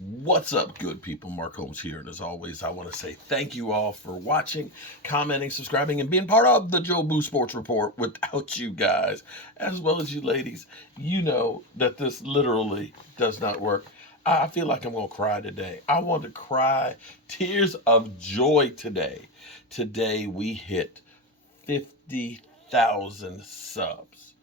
What's up, good people? Mark Holmes here, and as always, I want to say thank you all for watching, commenting, subscribing, and being part of the Joe Boo Sports Report. Without you guys, as well as you ladies, you know that this literally does not work. I feel like I'm going to cry today. I want to cry tears of joy today. Today we hit 50,000 subs.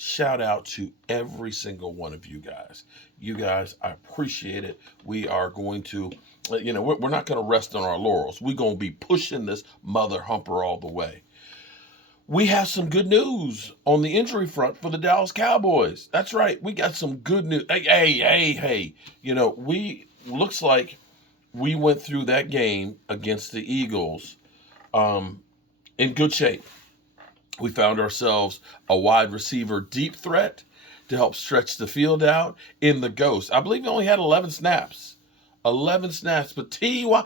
Shout out to every single one of you guys. You guys, I appreciate it. We are going to, we're not going to rest on our laurels. We're going to be pushing this mother humper all the way. We have some good news on the injury front for the Dallas Cowboys. That's right. We got some good news. Hey. We looks like we went through that game against the Eagles in good shape. We found ourselves a wide receiver deep threat to help stretch the field out in the ghost. I believe he only had 11 snaps. 11 snaps, but T.Y.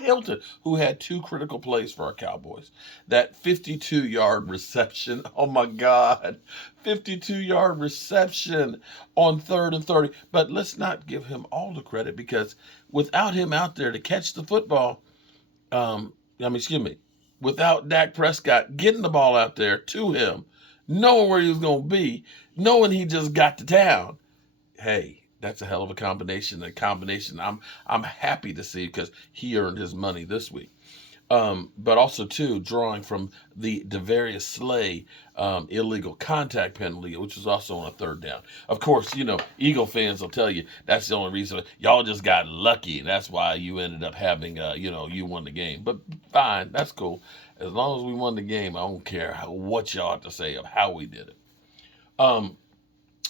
Hilton, who had two critical plays for our Cowboys. That 52-yard reception, oh my God, 52-yard reception on 3rd and 30. But let's not give him all the credit, because without him out there to catch the football, without Dak Prescott getting the ball out there to him, knowing where he was going to be, knowing he just got to town, hey, that's a hell of a combination. A combination I'm happy to see, because he earned his money this week. But also, too, drawing from the DeVarius Slay illegal contact penalty, which was also on a 3rd down. Of course, Eagle fans will tell you that's the only reason. Y'all just got lucky, and that's why you ended up having, you won the game. But fine, that's cool. As long as we won the game, I don't care what y'all have to say of how we did it.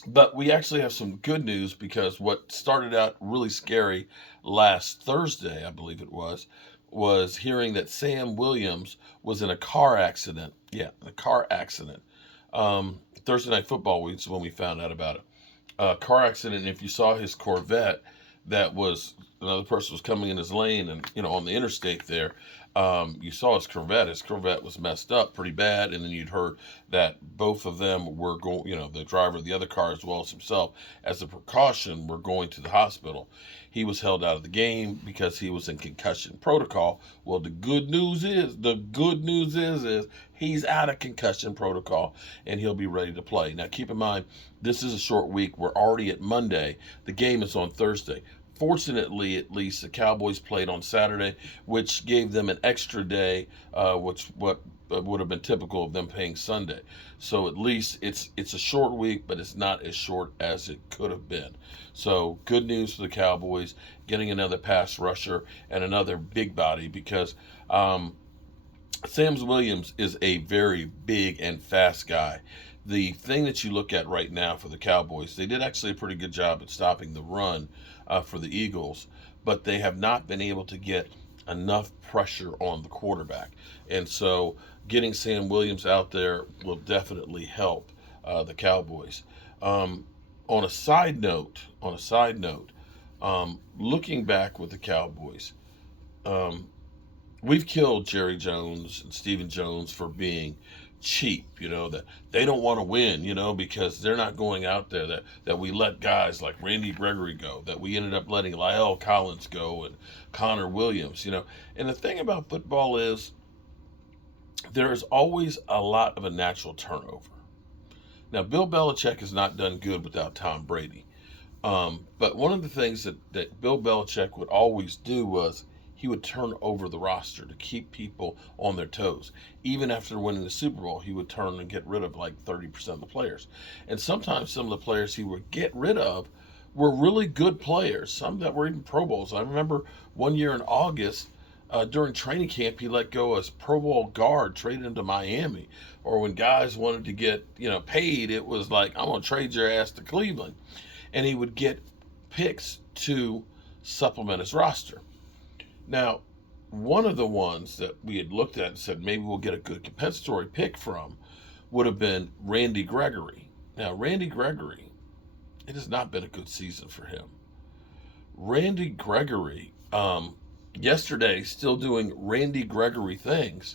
But we actually have some good news, because what started out really scary last Thursday, I believe it was hearing that Sam Williams was in a car accident. Yeah, a car accident. Thursday Night Football week is when we found out about it. Car accident. And if you saw his Corvette, that was another person was coming in his lane, and on the interstate there, you saw his Corvette. His Corvette was messed up pretty bad, and then you'd heard that both of them were going. The driver of the other car, as well as himself, as a precaution, were going to the hospital. He was held out of the game because he was in concussion protocol. Well, the good news is he's out of concussion protocol, and he'll be ready to play. Now, keep in mind, this is a short week. We're already at Monday. The game is on Thursday. Fortunately, at least, the Cowboys played on Saturday, which gave them an extra day, which would have been typical of them playing Sunday. So at least it's a short week, but it's not as short as it could have been. So good news for the Cowboys, getting another pass rusher and another big body, because Sam Williams is a very big and fast guy. The thing that you look at right now for the Cowboys, they did actually a pretty good job at stopping the run for the Eagles, but they have not been able to get enough pressure on the quarterback. And so getting Sam Williams out there will definitely help the Cowboys. On a side note, looking back with the Cowboys, we've killed Jerry Jones and Stephen Jones for being cheap, that they don't want to win, because they're not going out there, that we let guys like Randy Gregory go, that we ended up letting Lyle Collins go and Connor Williams, And the thing about football is there is always a lot of a natural turnover. Now, Bill Belichick has not done good without Tom Brady. But one of the things that Bill Belichick would always do was he would turn over the roster to keep people on their toes. Even after winning the Super Bowl, he would turn and get rid of like 30% of the players. And sometimes some of the players he would get rid of were really good players, some that were even Pro Bowls. I remember one year in August, during training camp, he let go as Pro Bowl guard, traded him to Miami. Or when guys wanted to get paid, it was like, I'm going to trade your ass to Cleveland. And he would get picks to supplement his roster. Now, one of the ones that we had looked at and said maybe we'll get a good compensatory pick from would have been Randy Gregory. Now, Randy Gregory, it has not been a good season for him. Randy Gregory, yesterday, still doing Randy Gregory things,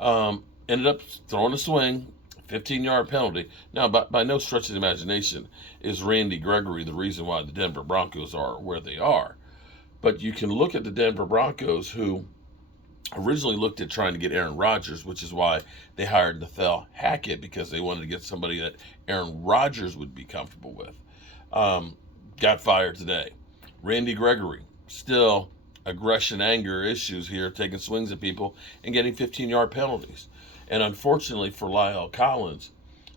ended up throwing a swing, 15-yard penalty. Now, by no stretch of the imagination is Randy Gregory the reason why the Denver Broncos are where they are. But you can look at the Denver Broncos, who originally looked at trying to get Aaron Rodgers, which is why they hired Nathaniel Hackett, because they wanted to get somebody that Aaron Rodgers would be comfortable with. Got fired today. Randy Gregory, still aggression, anger issues here, taking swings at people and getting 15-yard penalties. And unfortunately for Lyle Collins,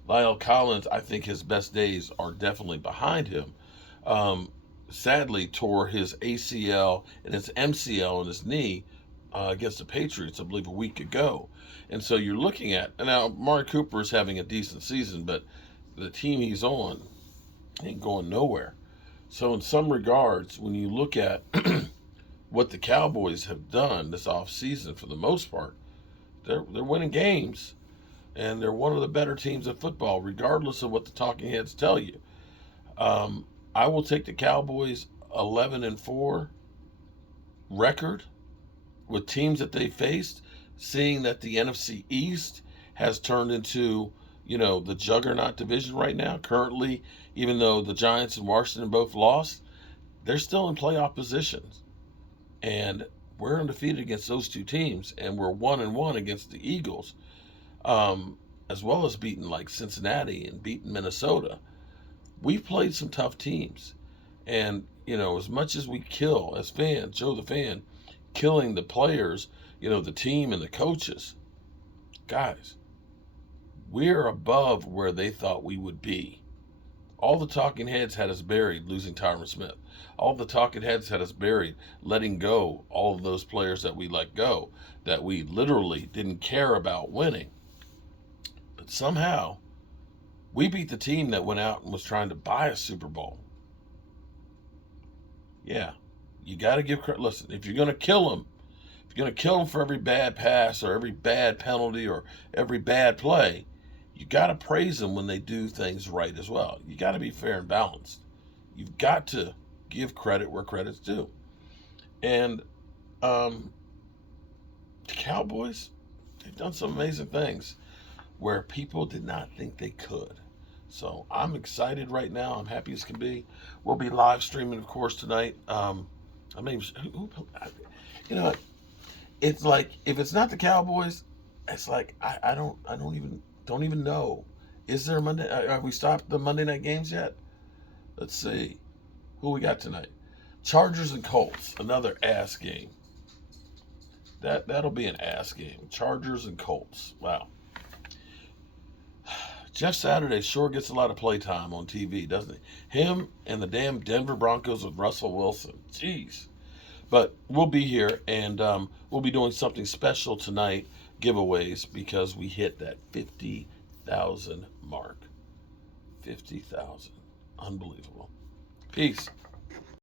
I think his best days are definitely behind him. Sadly, tore his ACL and his MCL in his knee against the Patriots, I believe, a week ago. And so you're looking at, and now Amari Cooper is having a decent season, but the team he's on ain't going nowhere. So in some regards, when you look at what the Cowboys have done this offseason, for the most part, they're winning games, and they're one of the better teams in football, regardless of what the talking heads tell you. I will take the Cowboys 11-4 record with teams that they faced, seeing that the NFC East has turned into, the juggernaut division right now. Currently, even though the Giants and Washington both lost, they're still in playoff positions. And we're undefeated against those two teams, and we're 1-1 against the Eagles, as well as beating like Cincinnati and beating Minnesota. We've played some tough teams. And, as much as we kill as fans, Joe the fan, killing the players, the team and the coaches, guys, we're above where they thought we would be. All the talking heads had us buried losing Tyron Smith. All the talking heads had us buried letting go all of those players that we let go, that we literally didn't care about winning. But somehow, we beat the team that went out and was trying to buy a Super Bowl. Yeah, you got to give credit. Listen, if you're going to kill them, for every bad pass or every bad penalty or every bad play, you got to praise them when they do things right as well. You got to be fair and balanced. You've got to give credit where credit's due. And the Cowboys, they've done some amazing things where people did not think they could. So I'm excited right now. I'm happy as can be. We'll be live streaming, of course, tonight. It's like, if it's not the Cowboys, it's like I don't even know. Is there a Monday? Have we stopped the Monday night games yet? Let's see. Who we got tonight? Chargers and Colts. Another ass game. That'll be an ass game. Chargers and Colts. Wow. Jeff Saturday sure gets a lot of playtime on TV, doesn't he? Him and the damn Denver Broncos with Russell Wilson. Jeez. But we'll be here, and we'll be doing something special tonight, giveaways, because we hit that 50,000 mark. 50,000. Unbelievable. Peace.